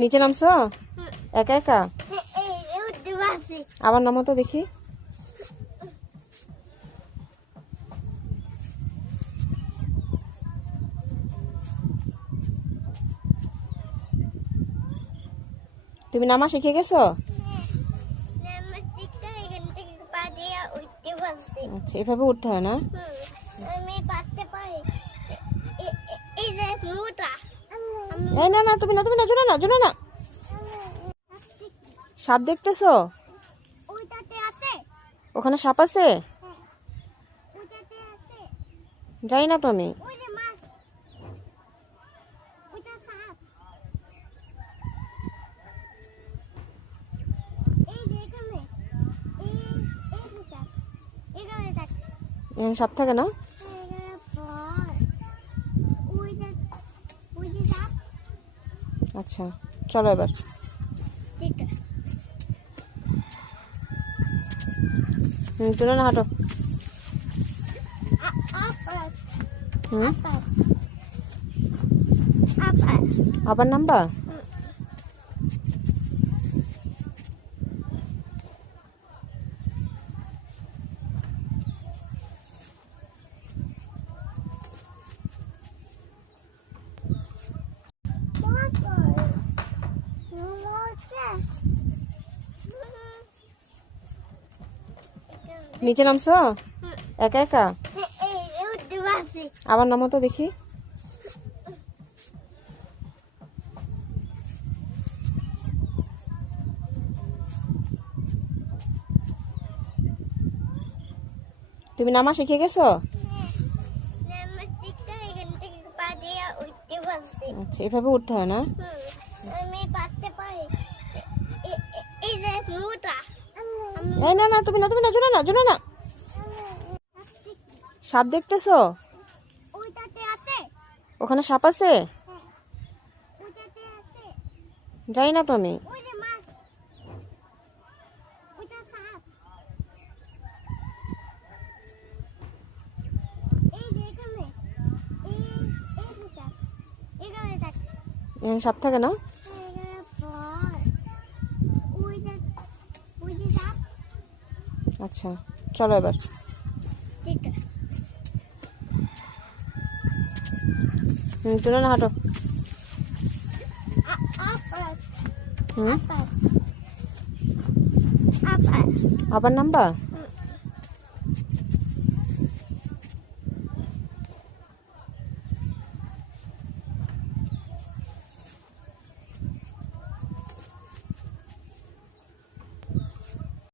নিচে নামছো একা একা? আবার নামো তো দেখি। তুমি নামা শিখে গেছো? আচ্ছা, এভাবে উঠতে হয় না? এই না না, তুমি না, তুমি না, জোনা না, জোনা না। সাপ দেখতেছো? ওখানে সাপ আছে? যাই না তো আমি। এখানে সাপ থাকে না? আচ্ছা, চলো এবার। চলো না, হাঁটো। আবার নামবা? নিচে নামছো একা একা? আবার নামো তো দেখি। তুমি নামা শিখে গেছো? আচ্ছা, এভাবে উঠতে হয় না? এই না না, তুমি না, তুমি না, জোনা না, জোনা না। সাপ দেখতেছো? ওখানে সাপ আছে? যাই না তো আমি। এখানে সাপ থাকে না? আচ্ছা, চলো এবার। চলো না, হাঁটো। আবার নামবা?